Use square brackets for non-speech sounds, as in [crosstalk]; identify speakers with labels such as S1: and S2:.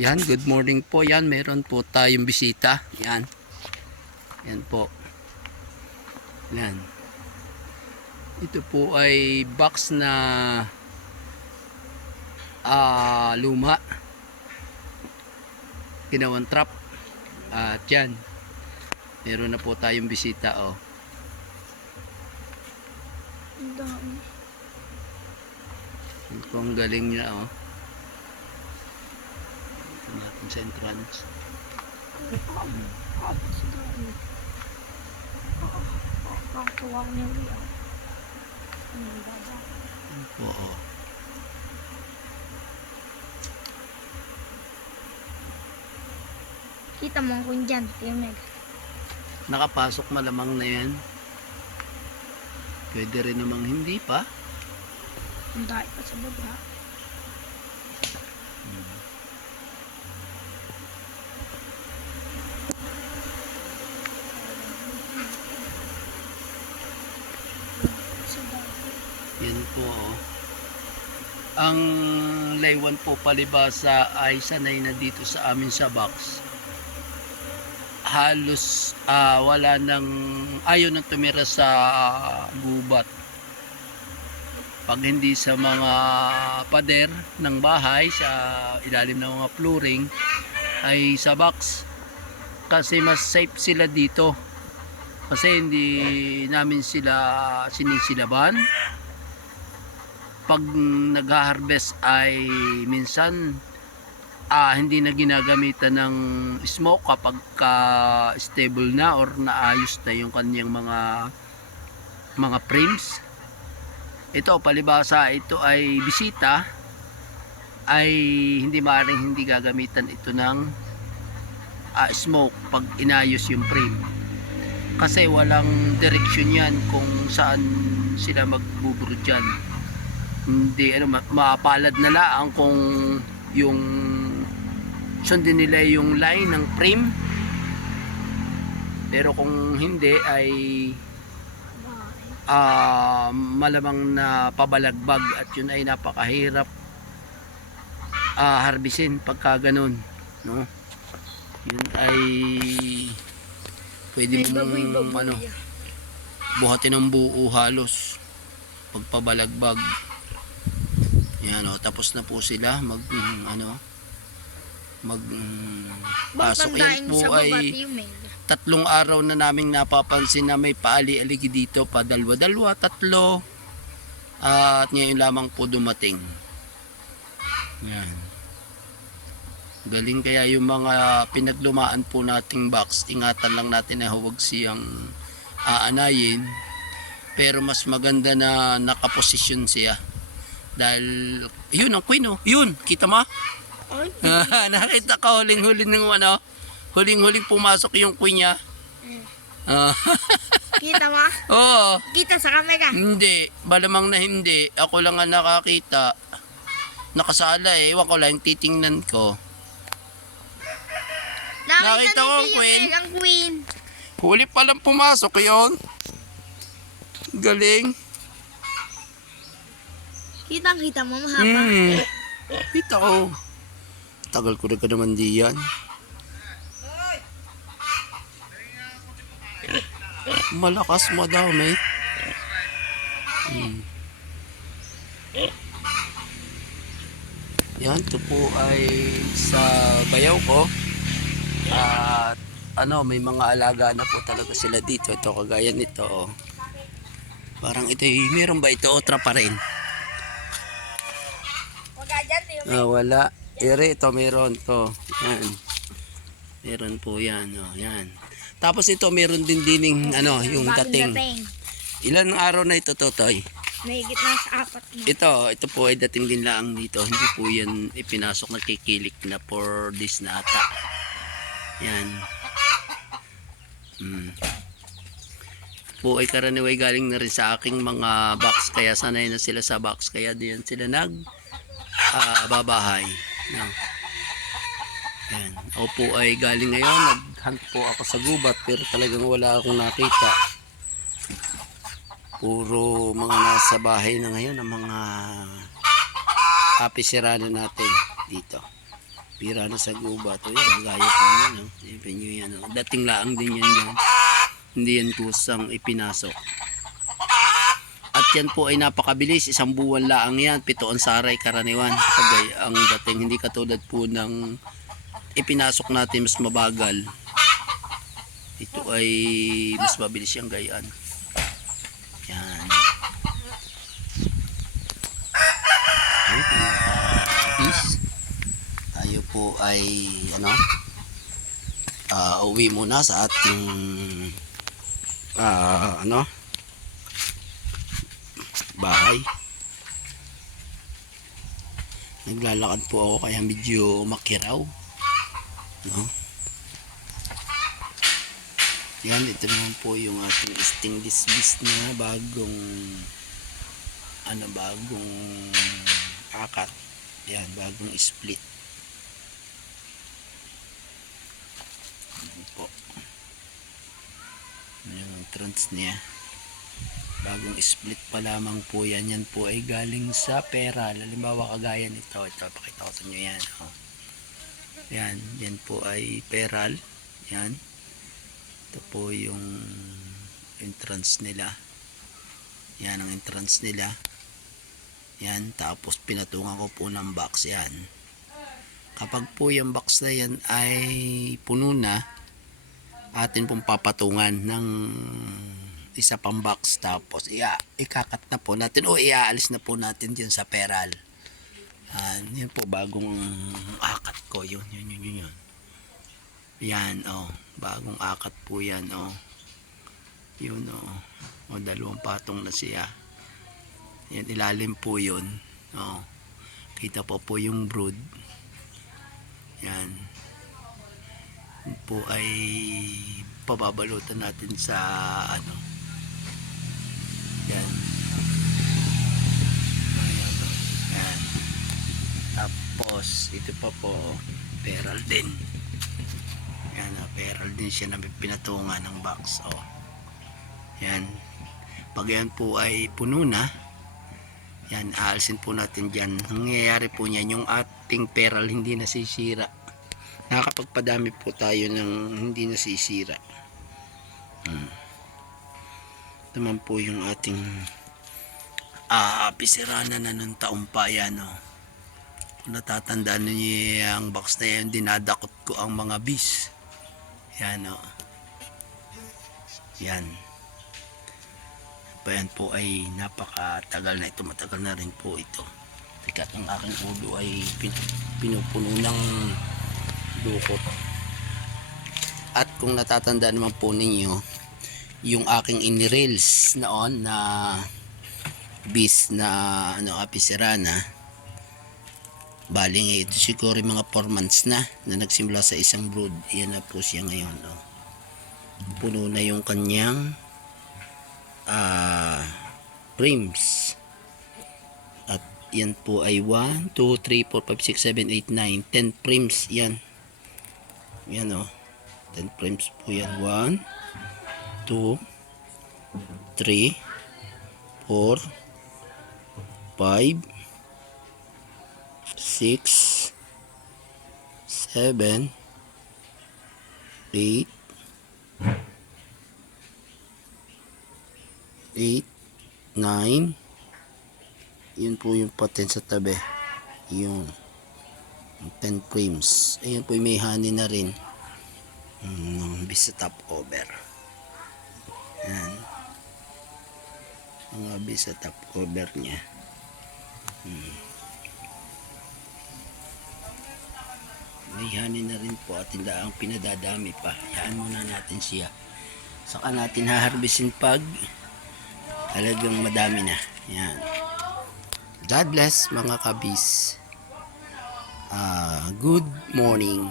S1: Yan, good morning po. Yan, meron po tayong bisita. Yan. Yan po. Yan. Ito po ay box na ah luma. Ginawang trap. At yan. Meron na po tayong bisita, oh.
S2: Ang dami.
S1: Ang galing niya, oh. Sa entrance.
S2: Sa dami. Nakatuwa ko niya baba.
S1: Yan po, oh.
S2: Kita mo kung dyan, Tiameg.
S1: Nakapasok malamang na yan. Pwede rin namang hindi pa.
S2: Ang dahil pa sa baba. Sa dami.
S1: Yan po oh. Ang laywan po palibasa ay sanay na dito sa amin sa box. Halos ah, wala nang ayaw nang tumira sa gubat. Pag hindi sa mga pader ng bahay sa ilalim ng mga flooring ay sa box kasi mas safe sila dito kasi hindi namin sila sinisilaban pag nag-harvest ay minsan ah, hindi na ginagamitan ng smoke kapag ka stable na or naayos na yung kanyang mga mga frames. Ito palibasa ito ay bisita ay hindi maaaring hindi gagamitan ito ng ah, smoke pag inayos yung frame. Kasi walang direksyon yan kung saan sila magbuburo dyan hindi ano ma- mapalad na lang kung yung sundin nila yung line ng frame. Pero kung hindi ay ah, malamang na pabalagbag at yun ay napakahirap ah, harbisin pagka ganun no? Yun ay pwede mong ano buhatin ng buo halos pagpabalagbag yan o tapos na po sila mag mm, ano mag mm, pasok. yan po ay tatlong araw na naming napapansin na may paali-aligi dito pa dalwa-dalwa, tatlo. At ngayon lamang po dumating. Yan. Galing kaya yung mga pinaglumaan po nating box. Ingatan lang natin na huwag siyang aanayin. Pero mas maganda na nakaposisyon siya dahil yun ang queen oh. Yun kita mo? [laughs] Nakita ka huling-huling ng ano huling-huling pumasok yung queen niya. Ah, [laughs]
S2: kita mo?
S1: oo.
S2: Kita sa camera.
S1: hindi malamang na hindi. Ako lang ang nakakita. Nakasala eh. Ewan ko lang titingnan ko. Nakita ko ang queen.
S2: Queen.
S1: huli pa lang pumasok yon galing
S2: Kitang kita mo mahaba.
S1: Hmm. Kita ko. Tagal ko na ka naman diyan. Malakas madami. Hmm. Yan, ito po ay sa bayaw ko. At ano, may mga alaga na po talaga sila dito. Ito kagaya nito. Oh. Parang ito, eh, meron ba ito? Otra pa rin. Ah, wala. Ere, ito meron to. Yan. Meron po yan. Oh, yan. Tapos ito meron din dining ano, yung dating. Ilan araw na ito, Totoy?
S2: Mahigit na sa apat na.
S1: Ito, ito po ay dating din lang dito. Hindi po yan ipinasok na kikilik na for this na ata. Yan. Hmm. Po ay karaniway galing na rin sa aking mga box. Kaya sanay na sila sa box. Kaya diyan sila nag ah, babahay. No. Yan. Ako po ay galing ngayon. Naghunt po ako sa gubat pero talagang wala akong nakita. Puro mga nasa bahay na ngayon ang mga apisirano natin dito. Pira na sa gubat. O yan, gaya po yan. No? No? Dating laang din yan dyan. Hindi yan kusang ipinasok. Yan po ay napakabilis. Isang buwan laang yan. Pito saray karaniwan. Kagay ang dating hindi katulad po ng ipinasok natin mas mabagal. Ito ay mas mabilis yung gayaan. Yan. Peace. Tayo po ay ano ah uwi muna sa ating ah ano bahay. Naglalakad po ako kaya medyo makiraw. No? Yan, ito naman po yung ating stainless beast na bagong ano bagong akat. Yan, bagong split. Yan po. Yung trans niya. Bagong split pa lamang po yan. Yan po ay galing sa pera. Halimbawa kagaya nito. Ito, pakita ko sa inyo yan. Oh. Yan, yan po ay peral. Yan. Ito po yung entrance nila. Yan ang entrance nila. Yan, tapos pinatungan ko po ng box yan. Kapag po yung box na yan ay puno na, atin pong papatungan ng isa pang box tapos iya, ikakat na po natin o iaalis na po natin dyan sa peral. Yan, yun po bagong akat ko. Yun, yun, yun, yun, yun. Yan, oh. Bagong akat po yan, oh. Yun, oh. O, dalawang patong na siya. Yan, ilalim po yun. Oh. Kita po po yung brood. Yan. Yun po ay pababalutan natin sa ano. Yan. Yan. Tapos, ito pa po, peral din. Yan, ah, peral din siya na may pinatungan ng box. Oh. Yan. Pag yan po ay puno na, yan, aalisin po natin dyan. Ang nangyayari po niyan, yung ating peral hindi nasisira. Nakakapagpadami po tayo ng hindi nasisira. Naman po yung ating ah, pisirana na nung taong pa yan. Oh. Kung natatandaan niyo yung box na yan, dinadakot ko ang mga bis. Yan o. Yan. Pa yan po ay napakatagal na ito. Matagal na rin po ito. Tikat ang aking ulo ay pin, pinupuno ng dukot. At kung natatandaan naman po ninyo, yung aking inirails noon na bis na ano apisirana baling ito siguro mga 4 months na na nagsimula sa isang brood. Yan na po siya ngayon oh. puno na yung kanyang ah frames at yan po ay 1, 2, 3, 4, 5, 6, 7, 8, 9 10 frames yan. Yan oh. 10 frames po yan. 1 2 3 4 5 6 7 8 8 9 yun po yung paten sa tabi. Yung 10 frames ayan po may honey na rin. Mm, bisa top cover yan. Mga bisa top cover niya. Hmm. may honey na rin po at hindi ang pinadadami pa. Hayaan muna natin siya. Saka natin haharbisin pag talagang madami na. Yan. God bless mga kabis Ah, good morning